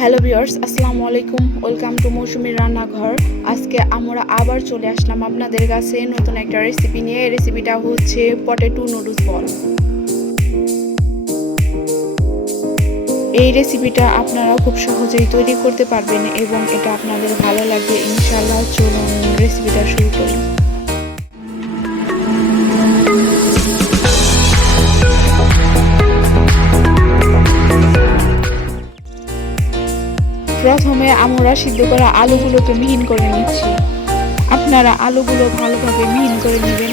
Hello viewers, আসসালামু আলাইকুম। Welcome to মৌসুমীর রান্নাঘর। আজকে আমরা আবার চলে আসলাম আপনাদের কাছে নতুন একটা রেসিপি নিয়ে। এই রেসিপিটা হচ্ছে পটেটো নুডলস বল। এই রেসিপিটা আপনারা খুব সহজেই তৈরি করতে পারবেন এবং এটা আপনাদের ভালো লাগবে ইনশাআল্লাহ। চলুন রেসিপিটা শুরু করি। প্রথমে আমরা সিদ্ধ করা আলুগুলোকে মিহিন করে নিচ্ছি। আপনারা আলুগুলো ভালোভাবে মিহিন করে নেবেন।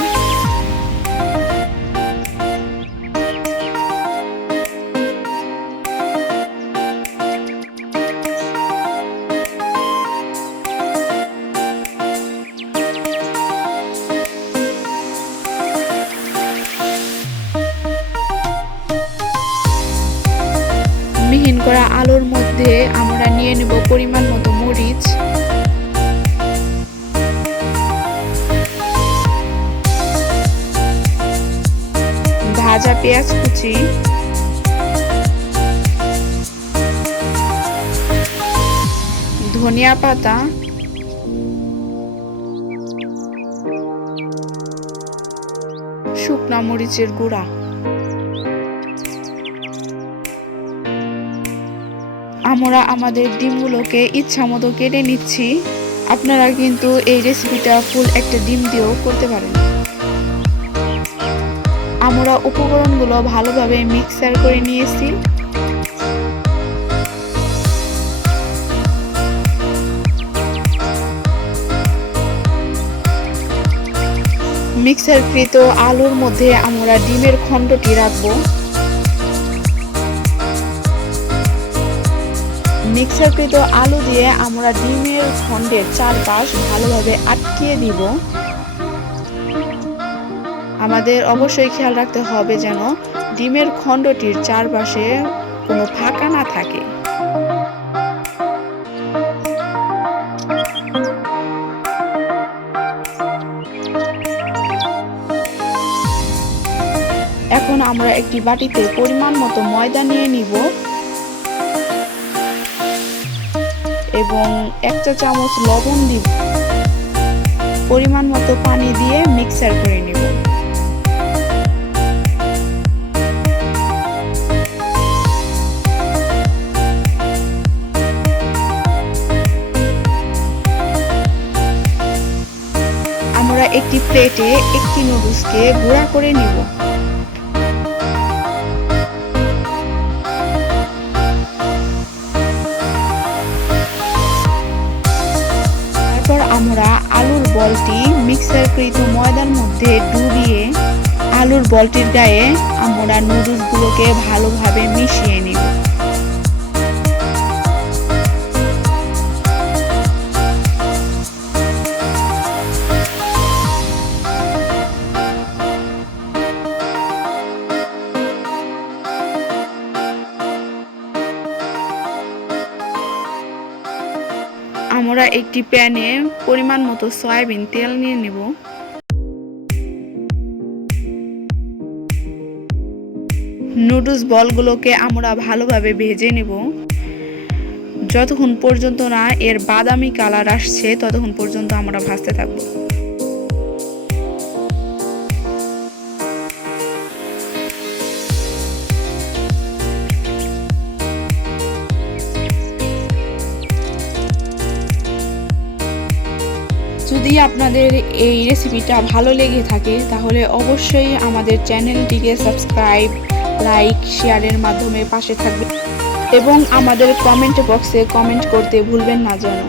মিহিন করা আলুর মধ্যে আমরা নিয়ে নেব পরিমাণ মতো মরিচ, ভাজা পেঁয়াজ কুচি, ধনিয়া পাতা, শুকনা মরিচের গুঁড়া। আমরা আমাদের ডিমগুলোকে ইচ্ছা মতো কেটে নিচ্ছি। আপনারা কিন্তু এই রেসিপিটা ফুল একটা ডিম দিয়েও করতে পারেন। আমরা উপকরণগুলো ভালোভাবে মিক্সার করে নিয়েছি। মিক্সারকৃত আলুর মধ্যে আমরা ডিমের খণ্ডটি রাখবো। মিক্সারকৃত আলু দিয়ে আমরা ডিমের খণ্ডের চারপাশ ভালোভাবে আটকিয়ে দিব। আমাদের অবশ্যই খেয়াল রাখতে হবে যেন ডিমের খণ্ডটির চারপাশে কোনো ফাঁকা না থাকে। এখন আমরা একটি বাটিতে পরিমাণ মতো ময়দা নিয়ে নিব এবং 1 চা চামচ লবণ দিব। পরিমাণ মতো পানি দিয়ে মিক্সার করে নিব। আমরা একটি প্লেটে একটি নুডলসকে গুঁড়া করে নিব। তারপর আমরা আলুর বলটি মিক্সারকৃত ময়দার মধ্যে ডুবিয়ে আলুর বলটির গায়ে আমরা নুডলসগুলোকে ভালোভাবে মিশিয়ে নিব। আমরা একটি প্যানে পরিমাণ মতো সয়াবিন তেল নিয়ে নেব। নুডলস বলগুলোকে আমরা ভালোভাবে ভেজে নেব। যতক্ষণ পর্যন্ত না এর বাদামি কালার আসছে ততক্ষণ পর্যন্ত আমরা ভাজতে থাকব। যদি আপনাদের এই রেসিপিটা ভালো লেগে থাকে তাহলে অবশ্যই আমাদের চ্যানেলটিকে সাবস্ক্রাইব, লাইক, শেয়ারের মাধ্যমে পাশে থাকবেন এবং আমাদের কমেন্ট বক্সে কমেন্ট করতে ভুলবেন না যেন।